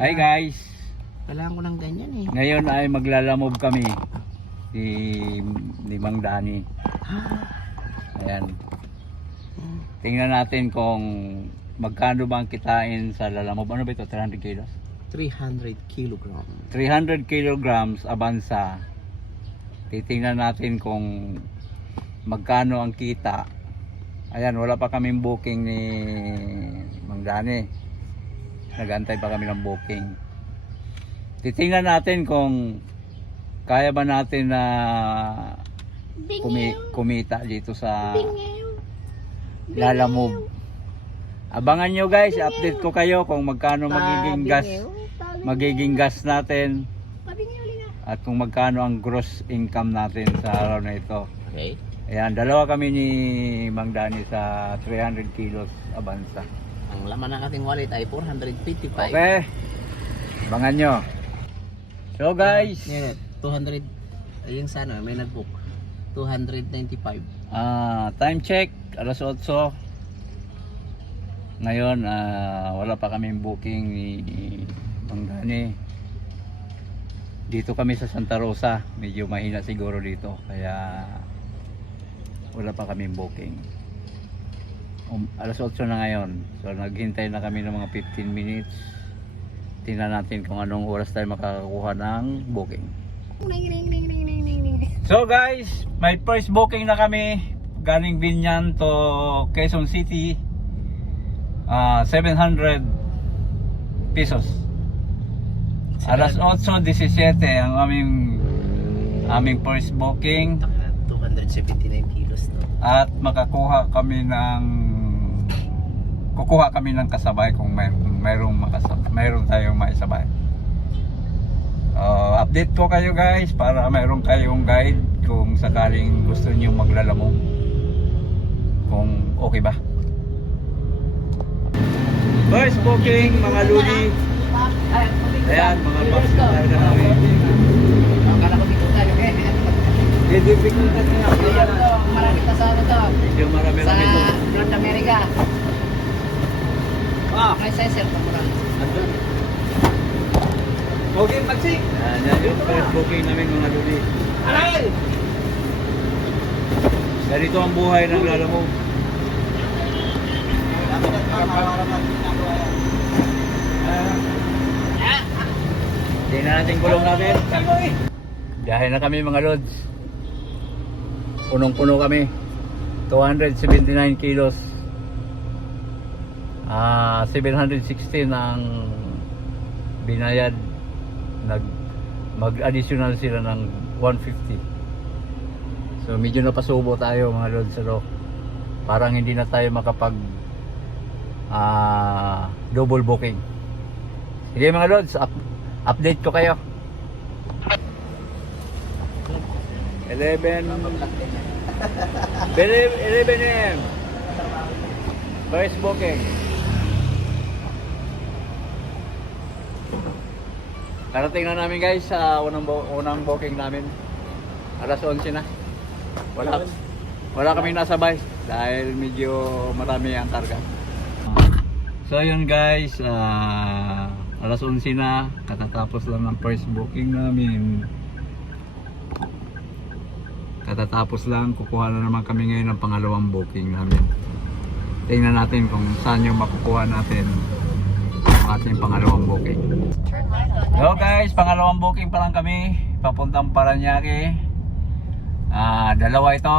Hi guys. Kailangan ko ng ganyan eh. Ngayon ay maglalamob kami ni Mang Dani. Ayan. Tingnan natin kung magkano bang kitain sa lalamob. Ano ba ito? 300 kilos? 300 kilograms. 300 kilograms Avanza. Titingnan natin kung magkano ang kita. Ayan, wala pa kaming booking ni Mang Dani. Nag-antay pa kami ng booking. Titingnan natin kung kaya ba natin na kumita dito sa Lalamove. Abangan nyo guys, update ko kayo kung magkano magiging gas natin at kung magkano ang gross income natin sa araw na ito. Okay. Ayan, dalawa kami ni Mang Dani sa 300 kilos Avanza. Ang laman ng ating wallet ay 455. Okay, abangan nyo. So guys, 200, ayun sana, may nag-book. 295. time check, alas 8. Ngayon, wala pa kaming booking ni Mang Dani. Dito kami sa Santa Rosa, medyo mahina siguro dito, kaya wala pa kaming booking. Alas 8 na ngayon, so naghintay na kami ng mga 15 minutes. Tingnan natin kung anong oras tayo makakakuha ng booking. So guys, may first booking na kami galing Binyan to Quezon City. 700 pesos. Alas 8:17 ang aming first booking. 279 kilos to. At kukuha kami ng kasabay kung mayroong tayong maisabay. Update ko kayo guys para mayroong kayong guide kung sakaling gusto niyo maglalamog, kung okay ba. First booking mga luli. Ayan, mga box na tayo na namin. Akala ko dito tayo eh. Didipikutan nyo na. Marami ka sa ano to. Medyo marami-rami ito. Sa North America. May sensor pa muna. Okay, magsik! Yan yung first booking namin mga luli. Aray! Ganito ang buhay ng lalamog. Tingnan natin gulong natin. Biyahe na kami mga lods. Punong-puno kami. 279 kilos. 716 ang binayad. Mag-additional sila ng 150. So medyo napasubo tayo mga lods. Parang hindi na tayo makapag double booking. Sige mga lods, update ko kayo. 11 AM first booking. Karating na namin guys sa unang booking namin. Alas 11 na. Wala kaming nasabay dahil medyo marami ang karga. So yun guys, alas 11 na, katatapos lang ng first booking namin. Katatapos lang, kukuha na naman kami ngayon ng pangalawang booking namin. Tingnan natin kung saan yung makukuha natin ang ating pangalawang booking. So guys, pangalawang booking pa lang kami, papuntang Paranaque. Dalawa ito.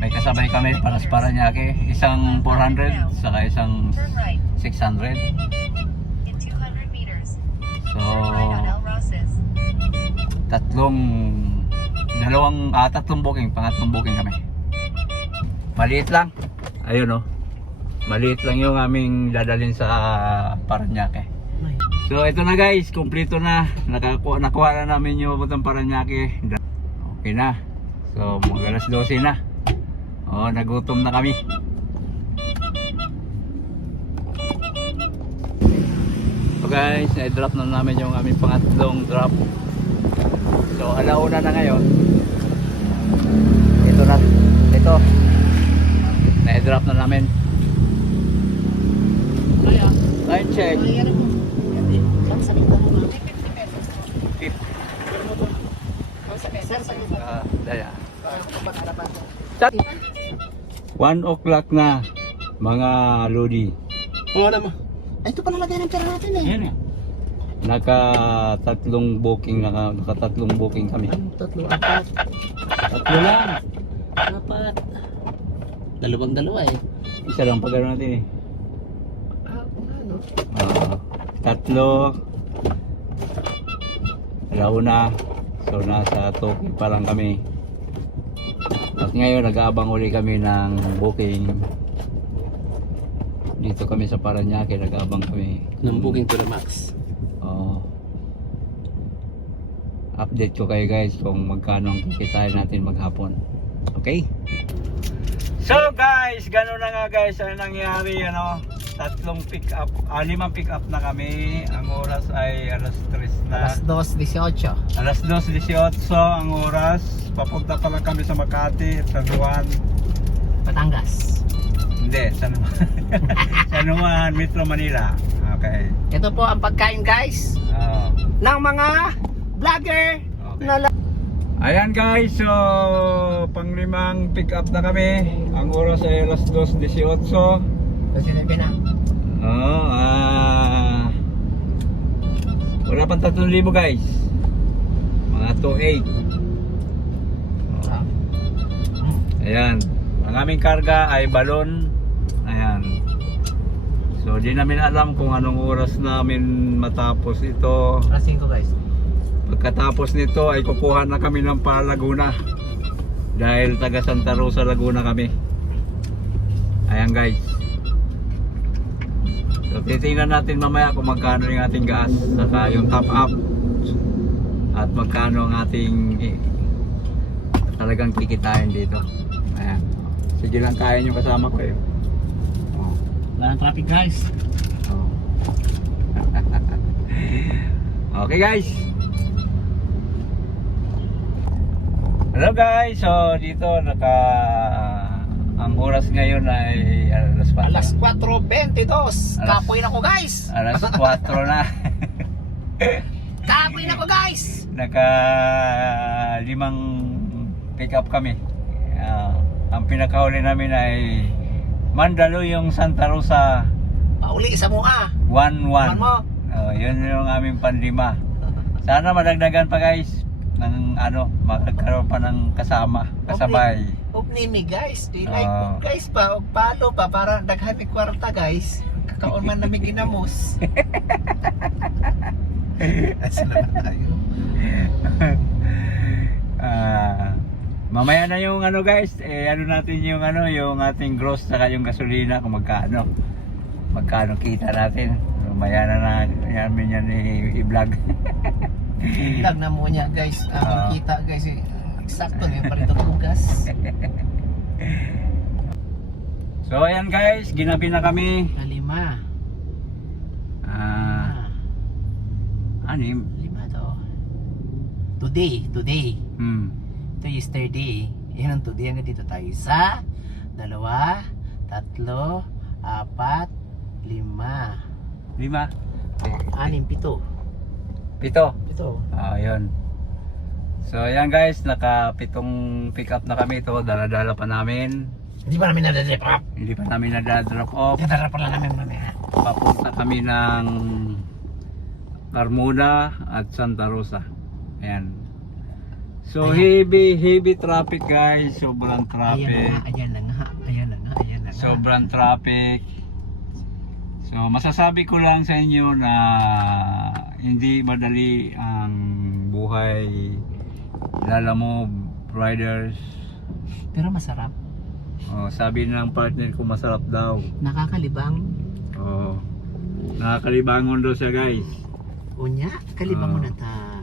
May kasabay kami para sa Paranaque, isang 400 saka isang 600. So tatlong booking, pangatlong booking kami. Maliit lang. Ayun maliit lang yung aming dadalhin sa Paranaque. So ito na guys, kumpleto na. Nakuha na namin yung papuntang Paranaque. Okay na. So mga alas 12 na. Nagutom na kami. So guys, i-drop na namin yung aming pangatlong drop. So alauna na ngayon. Ito na-drop na namin. Time check, Sa dito mo ba? May 50 pesos. 50. Sa pesos, sa dito. Daya. Pag-arapan ko. 1 o'clock na, mga Lodi. Oo naman. Ay, ito pa nalagay ng pera natin eh. Yan. Naka-tatlong booking kami. Ano, tatlo, apat. Tatlo lang. Apat. Dalawa eh. Isa lang pag natin eh. Ano? Tatlo. Alauna. So nasa Tokyo pa lang kami. At ngayon nag-aabang uli kami ng booking. Dito kami sa Paranaque, nag-aabang kami. Ng booking to the max. Update ko kayo guys kung magkano ang kikitain natin maghapon. Okay? So guys, gano'n na nga guys ang nangyari, tatlong pick up, 5 pick up na kami. Ang oras ay alas 3 na. Alas 2:18. Alas 2:18 ang oras. Papunta pa lang kami sa Makati, San Juan. Batangas. Hindi, San Juan. San Juan, Metro Manila. Okay. Ito po ang pagkain guys ng mga vlogger. Okay. Ayan guys, so pang-5 pick up na kami. Ang oras ay alas 2:18. Kasi na. Wala pang 3,000 guys. Mga 2,800. Ayan. Ang aming karga ay balon. Ayan. So di namin alam kung anong oras namin matapos ito. Alas 5 guys. Pagkatapos nito ay kukuha na kami ng Laguna. Dahil taga Santa Rosa, Laguna kami. Ayan guys. So titingnan natin mamaya kung magkano yung ating gas, saka yung top up, at magkano ang ating talagang kikitain dito. Ayan. Sige lang, kaya nyo kasama ko eh. Wala ng traffic guys. Okay guys. Hello guys. So dito ang oras ngayon ay alas 4. Alas 4:22. Kapoy na ko guys. Alas 4 na. Kapoy na ko guys. Naka 5 pick up kami. Ang pinakahuli namin ay Mandaluyong Santa Rosa Pauli sa mua. 1-1. mo. Yun yung aming panlima. Sana madagdagan pa guys ng magkaroon pa ng kasabay. Upni mi guys. Di like guys pa. Palo pa para daghan mi kwarta guys. Kakaon man namin ginamos. Asa naman tayo? Mamaya na yung guys, natin yung yung ating gross saka yung gasolina kung magkano kita natin. Mamaya na namin yan i-vlog. Vlog na mo niya guys. Ang kita guys. Eksakto na yung parito tugas. So ayan guys, ginabi na kami. 5. Anim. 5 to. Today. Ito yesterday. Yan ang today. Hanggang dito tayo. 1, 2, 3, 4, 5. 5. 6, 7. 7. 7. Yun. So ayan guys, naka 7 pick up na kami. Ito, dala-dala pa namin. Hindi pa namin nadadrop off. Hindi pa namin nadadrop off. Nadadrop pa lang namin mamaya. Papunta kami ng Carmona at Santa Rosa. Ayan. So heavy traffic guys. Sobrang traffic. Ayan na nga. Sobrang traffic. So masasabi ko lang sa inyo na hindi madali ang buhay Lalamove riders. Pero masarap. Sabi ng partner ko masarap daw. Nakakalibang. Nakakalibangon daw siya guys. Unya, kalibang mo na ta.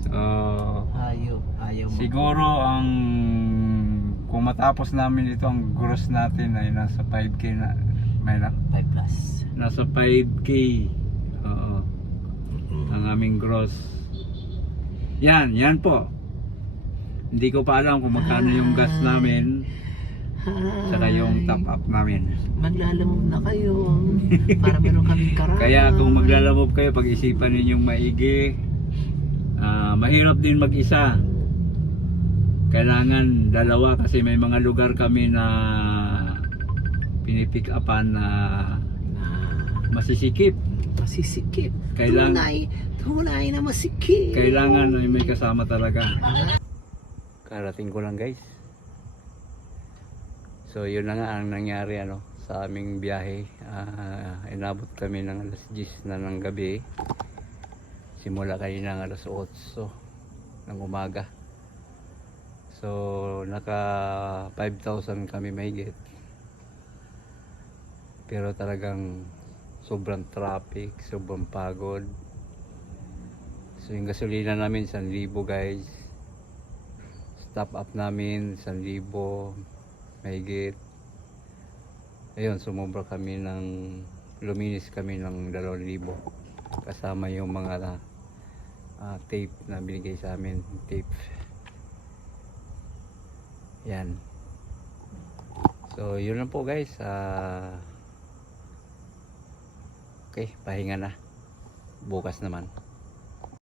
So Ayaw mo. siguro kung matapos namin ito, ang gross natin ay nasa 5K na. May 5 plus. nasa 5K. Ang aming gross. Yan po. Hindi ko pa alam kung magkano yung gas namin. Saka yung top up namin. Maglalamove na kayo para meron kaming karama. Kaya kung maglalamove kayo, pag-isipan ninyong maigi. Mahirap din mag-isa. Kailangan dalawa kasi may mga lugar kami na pinipick upan na masisikip. Masisikip. Kailangan- Tunay na masikip. Kailangan ay may kasama talaga. Karating ko lang guys. So yun na nga ang nangyari sa aming biyahe. Inabot kami ng alas 10 na ng gabi. Simula kanina ng alas 8 ng umaga. So naka 5,000 kami mahigit. Pero talagang sobrang traffic, sobrang pagod. So yung gasolina namin 1,000 guys. Stop up namin 1,000 mahigit. Ayun, sumobra kami luminis kami ng 2,000 kasama yung mga tape na binigay sa amin, tape. Yan. So yun lang po guys. Okay, pahinga na. Bukas naman.